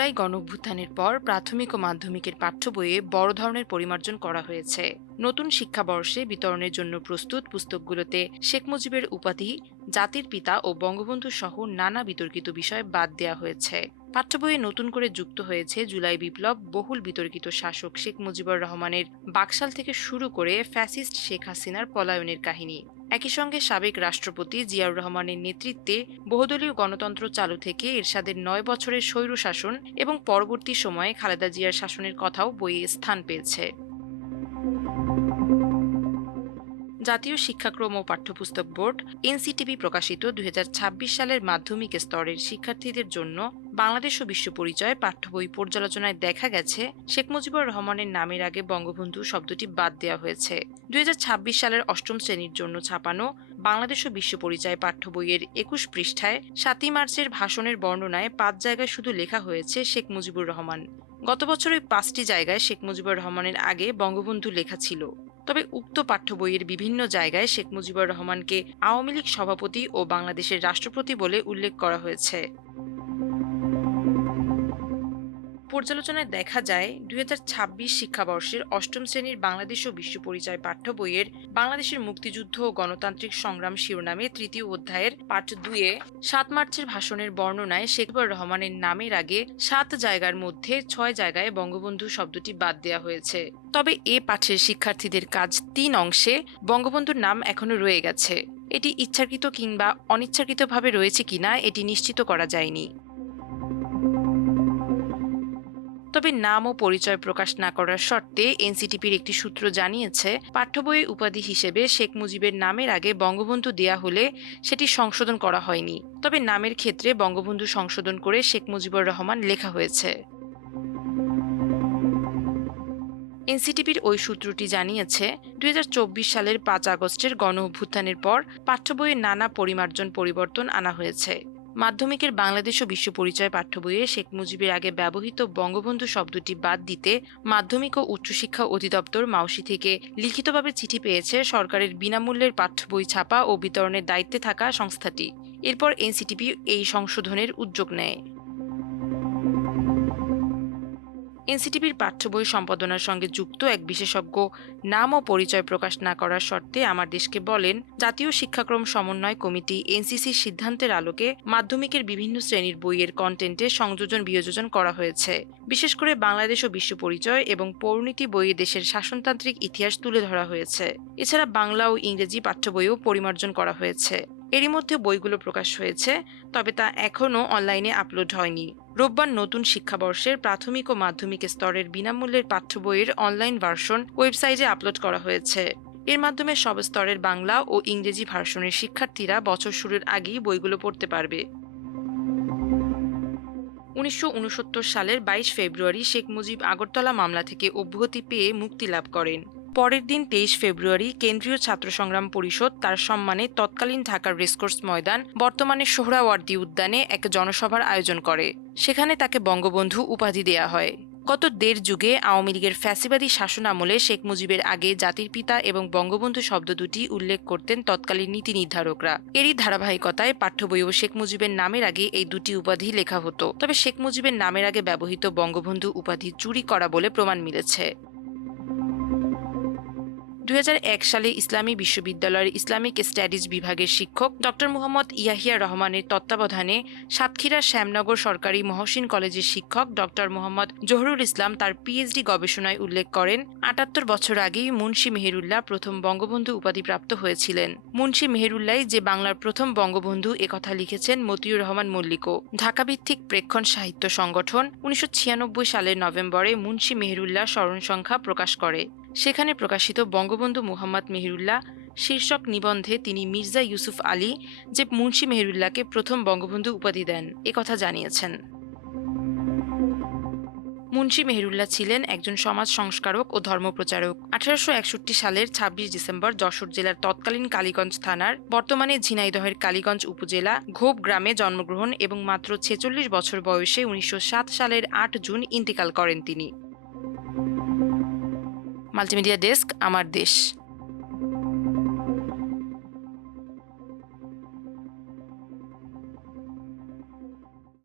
জুলাই গণঅভ্যুত্থানের পর প্রাথমিক ও মাধ্যমিকের পাঠ্য বইয়ে বড় ধরনের পরিমার্জন করা হয়েছে। নতুন শিক্ষাবর্ষে বিতরণের জন্য প্রস্তুত পুস্তকগুলোতে শেখ মুজিবের উপাধি, জাতির পিতা ও বঙ্গবন্ধু সহ নানা বিতর্কিত বিষয় বাদ দেওয়া হয়েছে। পাঠ্য বইয়ে নতুন করে যুক্ত হয়েছে জুলাই বিপ্লব, বহুল বিতর্কিত শাসক শেখ মুজিবুর রহমানের বাকশাল থেকে শুরু করে ফ্যাসিস্ট শেখ হাসিনার পলায়নের কাহিনী। একই সঙ্গে সাবেক রাষ্ট্রপতি জিয়াউর রহমানের নেতৃত্বে বহুদলীয় গণতন্ত্র চালু থেকে এরশাদের ৯ বছরের স্বৈরশাসন এবং পরবর্তী সময়ে খালেদা জিয়ার শাসনের কথাও বইয়ে স্থান পেয়েছে। জাতীয় শিক্ষাক্রম ও পাঠ্যপুস্তক বোর্ড এনসিটিবি প্রকাশিত ২০২৬ সালের মাধ্যমিক স্তরের শিক্ষার্থীদের জন্য বাংলাদেশ ও বিশ্ব পরিচয় পাঠ্য বই পর্যালোচনায় দেখা গেছে শেখ মুজিবুর রহমানের নামের আগে বঙ্গবন্ধু শব্দটি বাদ দেওয়া হয়েছে। ২০২৬ সালের অষ্টম শ্রেণীর জন্য ছাপানো বাংলাদেশ ও বিশ্ব পরিচয় পাঠ্য বইয়ের ২১ পৃষ্ঠায় ৭ই মার্চের ভাষণের বর্ণনায় ৫ জায়গায় শুধু লেখা হয়েছে শেখ মুজিবুর রহমান। গত বছর ওই ৫টি জায়গায় শেখ মুজিবুর রহমানের আগে বঙ্গবন্ধু লেখা ছিল। তবে উক্ত পাঠ্য বইয়ের বিভিন্ন জায়গায় শেখ মুজিবুর রহমানকে আওয়ামী লীগ সভাপতি ও বাংলাদেশের রাষ্ট্রপতি বলে উল্লেখ করা হয়েছে। পর্যালোচনায় দেখা যায় ২০২৬ শিক্ষাবর্ষের অষ্টম শ্রেণীর বাংলাদেশ ও বিশ্ব পরিচয় পাঠ্য বইয়ের বাংলাদেশের মুক্তিযুদ্ধ ও গণতান্ত্রিক সংগ্রাম শিরোনামে ৩য় অধ্যায়ের পাঠ ২-এ ৭ মার্চের ভাষণের বর্ণনায় শেখ মুজিবুর রহমানের নামের আগে ৭ জায়গার মধ্যে ৬ জায়গায় বঙ্গবন্ধু শব্দটি বাদ দেওয়া হয়েছে। তবে এ পাঠের শিক্ষার্থীদের কাজ ৩ অংশে বঙ্গবন্ধুর নাম এখনো রয়ে গেছে। এটি ইচ্ছাকৃত কিংবা অনিচ্ছাকৃতভাবে রয়েছে কিনা এটি নিশ্চিত করা যায়নি। তবে নাম ও পরিচয় প্রকাশ না করার শর্তে এনসিটিপির একটি সূত্র জানিয়েছে, পাঠ্য বইয়ে উপাধি হিসেবে শেখ মুজিবের নামের আগে বঙ্গবন্ধু দেয়া হলে সেটি সংশোধন করা হয়নি। তবে নামের ক্ষেত্রে বঙ্গবন্ধু সংশোধন করে শেখ মুজিবুর রহমান লেখা হয়েছে। এনসিটিপির ওই সূত্রটি জানিয়েছে, ২০২৪ সালের ৫ আগস্টের গণঅভ্যুত্থানের পর পাঠ্য বইয়ে নানা পরিমার্জন পরিবর্তন আনা হয়েছে। মাধ্যমিকের বাংলাদেশ ও বিশ্ব পরিচয় পাঠ্য বইয়ে শেখ মুজিবের আগে ব্যবহৃত বঙ্গবন্ধু শব্দটি বাদ দিতে মাধ্যমিক ও উচ্চশিক্ষা অধিদপ্তর মাউশি থেকে লিখিতভাবে চিঠি পেয়েছে সরকারের বিনামূল্যের পাঠ্য বই ছাপা ও বিতরণের দায়িত্বে থাকা সংস্থাটি। এরপর এনসিটিপি এই সংশোধনের উদ্যোগ নেয়। এনসিটিপির পাঠ্য বই সম্পাদনার সঙ্গে যুক্ত এক বিশেষজ্ঞ নাম ও পরিচয় প্রকাশ না করার শর্তে আমার দেশকে বলেন, জাতীয় শিক্ষাক্রম সমন্বয় কমিটি এনসিসির সিদ্ধান্তের আলোকে মাধ্যমিকের বিভিন্ন শ্রেণীর বইয়ের কন্টেন্টে সংযোজন বিয়োজন করা হয়েছে। বিশেষ করে বাংলাদেশ ও বিশ্ব পরিচয় এবং পরিণতি বইয়ে দেশের শাসনতান্ত্রিক ইতিহাস তুলে ধরা হয়েছে। এছাড়া বাংলা ও ইংরেজি পাঠ্য বইও পরিমার্জন করা হয়েছে। এরই মধ্যে বইগুলো প্রকাশ হয়েছে, তবে তা এখনও অনলাইনে আপলোড হয়নি। রোববার নতুন শিক্ষাবর্ষের প্রাথমিক ও মাধ্যমিক স্তরের বিনামূল্যের পাঠ্য বইয়ের অনলাইন ভার্সন ওয়েবসাইটে আপলোড করা হয়েছে। এর মাধ্যমে সব স্তরের বাংলা ও ইংরেজি ভার্সনের শিক্ষার্থীরা বছর শুরুর আগেই বইগুলো পড়তে পারবে। ১৯৬৯ সালের ২২ ফেব্রুয়ারি শেখ মুজিব আগরতলা মামলা থেকে অব্যাহতি পেয়ে মুক্তি লাভ করেন। পরের দিন ২৩ ফেব্রুয়ারি কেন্দ্রীয় ছাত্র সংগ্রাম পরিষদ তার সম্মানে তৎকালীন ঢাকার রেসকোর্স ময়দান, বর্তমানে সোহরাওয়ার্দী উদ্যানে এক জনসভার আয়োজন করে। সেখানে তাকে বঙ্গবন্ধু উপাধি দেয়া হয়। গত দেড় যুগে আওয়ামী লীগের ফ্যাসিবাদী শাসন আমলে শেখ মুজিবের আগে জাতির পিতা এবং বঙ্গবন্ধু শব্দ দুটি উল্লেখ করতেন তৎকালীন নীতি নির্ধারকরা। এরই ধারাবাহিকতায় পাঠ্য বইও শেখ মুজিবের নামের আগে এই দুটি উপাধি লেখা হতো। তবে শেখ মুজিবের নামের আগে ব্যবহৃত বঙ্গবন্ধু উপাধি চুরি করা বলে প্রমাণ মিলেছে। ২০০১ সালে ইসলামী বিশ্ববিদ্যালয়ের ইসলামিক স্টাডিজ বিভাগের শিক্ষক ড. মুহাম্মদ ইয়াহিয়া রহমানের তত্ত্বাবধানে সাতক্ষীরা শ্যামনগর সরকারি মহসিন কলেজের শিক্ষক ড. মুহাম্মদ জহুরুল ইসলাম তার পিএইচডি গবেষণায় উল্লেখ করেন, ৭৮ বছর আগেই মুন্সী মেহেরুল্লাহ প্রথম বঙ্গবন্ধু উপাধিপ্রাপ্ত হয়েছিলেন। মুন্সী মেহেরুল্লাহ যে বাংলার প্রথম বঙ্গবন্ধু একথা লিখেছেন মতিউর রহমান মল্লিকও। ঢাকাভিত্তিক প্রেক্ষণ সাহিত্য সংগঠন ১৯৯৬ সালের নভেম্বরে মুন্সী মেহেরুল্লাহ স্মরণ সংখ্যা প্রকাশ করে। সেখানে প্রকাশিত বঙ্গবন্ধু মুহাম্মদ মেহেরুল্লাহ শীর্ষক নিবন্ধে তিনি মির্জা ইউসুফ আলী যে মুন্সী মেহেরুল্লাহকে প্রথম বঙ্গবন্ধু উপাধি দেন একথা জানিয়েছেন। মুন্সী মেহেরুল্লাহ ছিলেন একজন সমাজ সংস্কারক ও ধর্মপ্রচারক। ১৮৬১ সালের ২৬ ডিসেম্বর যশোর জেলার তৎকালীন কালীগঞ্জ থানার, বর্তমানে ঝিনাইদহের কালীগঞ্জ উপজেলা ঘোপ গ্রামে জন্মগ্রহণ এবং মাত্র ৪৬ বছর বয়সে ১৯০৭ সালের ৮ জুন ইন্তেকাল করেন তিনি। মাল্টিমিডিয়া ডেস্ক, আমার দেশ।